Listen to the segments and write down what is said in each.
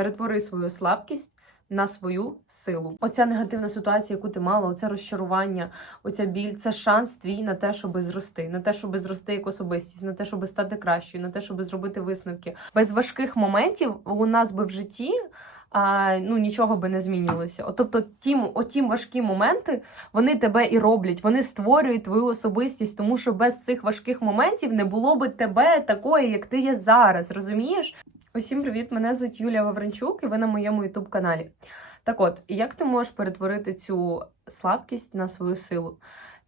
перетвори свою слабкість на свою силу. Оця негативна ситуація, яку ти мала, оце розчарування, оця біль це шанс твій на те, щоб зрости, на те, щоб зрости як особистість, на те, щоб стати кращою, на те, щоб зробити висновки. Без важких моментів у нас би в житті. А, ну нічого би не змінювалося. От, тобто, ті, оті важкі моменти вони тебе і роблять, вони створюють твою особистість, тому що без цих важких моментів не було би тебе такої, як ти є зараз. Розумієш? Усім привіт! Мене звуть Юлія Вавренчук, і ви на моєму ютуб каналі. Так от, як ти можеш перетворити цю слабкість на свою силу?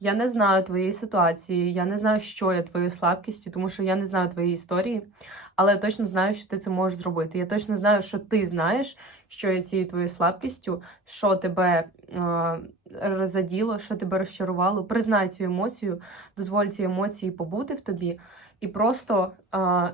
Я не знаю твоєї ситуації, я не знаю, що є твоєю слабкістю, тому що я не знаю твоєї історії, але я точно знаю, що ти це можеш зробити. Я точно знаю, що ти знаєш, що є цією твоєю слабкістю, що тебе е, розаділо, що тебе розчарувало. Признай цю емоцію, дозволь ці емоції побути в тобі, і просто е,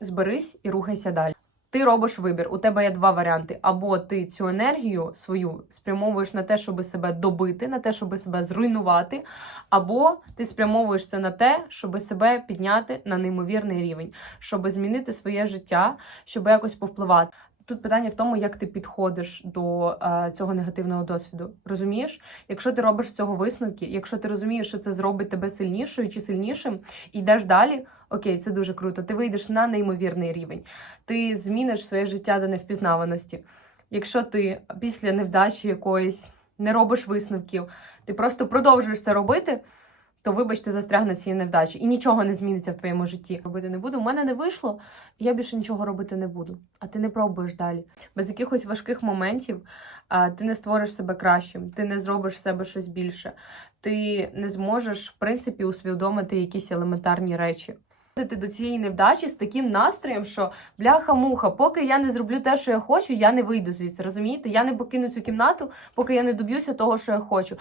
зберись і рухайся далі. Ти робиш вибір. У тебе є два варіанти: або ти цю енергію свою спрямовуєш на те, щоб себе добити, на те, щоб себе зруйнувати, або ти спрямовуєш це на те, щоб себе підняти на неймовірний рівень, щоб змінити своє життя, щоб якось повпливати. Тут питання в тому, як ти підходиш до е, цього негативного досвіду. Розумієш? Якщо ти робиш з цього висновки, якщо ти розумієш, що це зробить тебе сильнішою чи сильнішим, і йдеш далі, окей, це дуже круто. Ти вийдеш на неймовірний рівень, ти зміниш своє життя до невпізнаваності. Якщо ти після невдачі якоїсь не робиш висновків, ти просто продовжуєш це робити. То, вибачте, застрягне ці невдачі, і нічого не зміниться в твоєму житті. Робити не буду. У мене не вийшло, і я більше нічого робити не буду. А ти не пробуєш далі. Без якихось важких моментів ти не створиш себе кращим, ти не зробиш себе щось більше. Ти не зможеш, в принципі, усвідомити якісь елементарні речі. Ти до цієї невдачі з таким настроєм, що бляха-муха, поки я не зроблю те, що я хочу, я не вийду звідси. Розумієте? Я не покину цю кімнату, поки я не доб'юся того, що я хочу.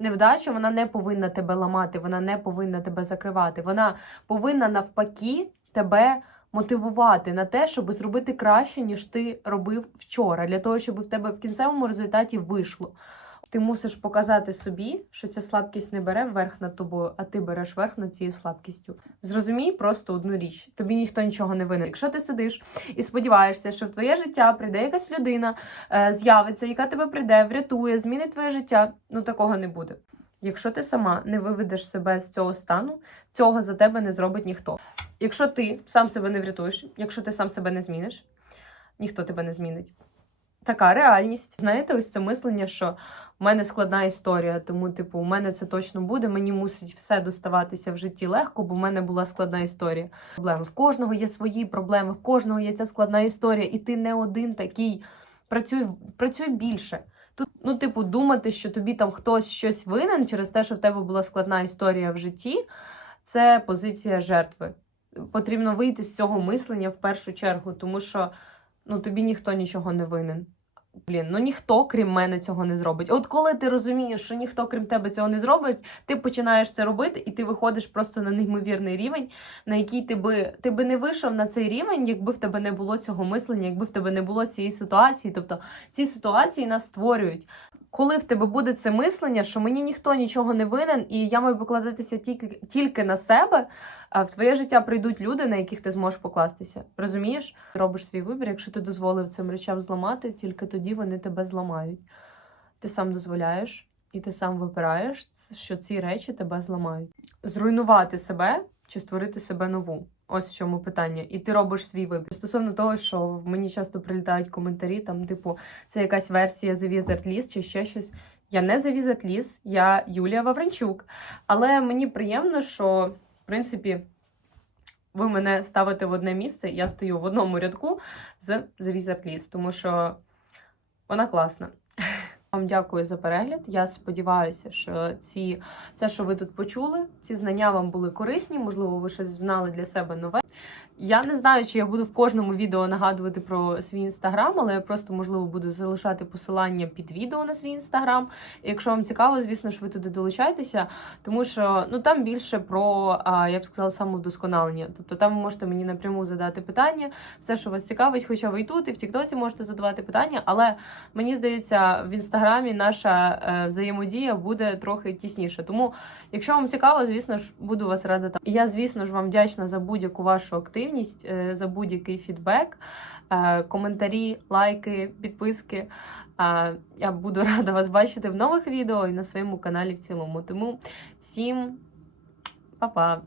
Невдача вона не повинна тебе ламати, вона не повинна тебе закривати. Вона повинна навпаки тебе мотивувати на те, щоб зробити краще, ніж ти робив вчора, для того, щоб в тебе в кінцевому результаті вийшло. Ти мусиш показати собі, що ця слабкість не бере верх над тобою, а ти береш верх над цією слабкістю. Зрозумій просто одну річ: тобі ніхто нічого не винен. Якщо ти сидиш і сподіваєшся, що в твоє життя прийде якась людина, е, з'явиться, яка тебе прийде, врятує, змінить твоє життя, ну такого не буде. Якщо ти сама не виведеш себе з цього стану, цього за тебе не зробить ніхто. Якщо ти сам себе не врятуєш, якщо ти сам себе не зміниш, ніхто тебе не змінить. Така реальність. Знаєте, ось це мислення, що в мене складна історія, тому, типу, у мене це точно буде. Мені мусить все доставатися в житті легко, бо в мене була складна історія. Проблеми в кожного є свої проблеми, в кожного є ця складна історія, і ти не один такий. Працюй, працюй більше. Тут, ну, типу, думати, що тобі там хтось щось винен через те, що в тебе була складна історія в житті, це позиція жертви. Потрібно вийти з цього мислення в першу чергу, тому що ну, тобі ніхто нічого не винен. Блін, ну ніхто, крім мене, цього не зробить. От коли ти розумієш, що ніхто, крім тебе, цього не зробить, ти починаєш це робити, і ти виходиш просто на неймовірний рівень, на який ти би ти би не вийшов на цей рівень, якби в тебе не було цього мислення, якби в тебе не було цієї ситуації. Тобто ці ситуації нас створюють. Коли в тебе буде це мислення, що мені ніхто нічого не винен, і я маю покладатися тільки тільки на себе, а в твоє життя прийдуть люди, на яких ти зможеш покластися. Розумієш? Робиш свій вибір, якщо ти дозволив цим речам зламати, тільки тоді вони тебе зламають. Ти сам дозволяєш і ти сам вибираєш, що ці речі тебе зламають. Зруйнувати себе чи створити себе нову. Ось в чому питання. І ти робиш свій вибір. Стосовно того, що в мені часто прилітають коментарі, там, типу, це якась версія The Wizard List чи ще щось. Я не The Wizard List, я Юлія Вавренчук. Але мені приємно, що, в принципі, ви мене ставите в одне місце, я стою в одному рядку з The Wizard List, тому що вона класна. Вам дякую за перегляд. Я сподіваюся, що ці, це, що ви тут почули, ці знання вам були корисні, можливо, ви щось знали для себе нове. Я не знаю, чи я буду в кожному відео нагадувати про свій інстаграм, але я просто, можливо, буду залишати посилання під відео на свій інстаграм. Якщо вам цікаво, звісно ж, ви туди долучайтеся, тому що ну там більше про, я б сказала, самовдосконалення. Тобто там ви можете мені напряму задати питання, все, що вас цікавить, хоча ви і тут, і в Тіктоці можете задавати питання, але мені здається, в інстаграмі наша е, взаємодія буде трохи тісніше. Тому, якщо вам цікаво, звісно ж, буду вас рада там. Я, звісно ж, вам вдячна за будь-яку вашу активність, е, за будь-який фідбек. е, коментарі, лайки, підписки. Я буду рада вас бачити в нових відео і на своєму каналі в цілому. Тому всім па-па!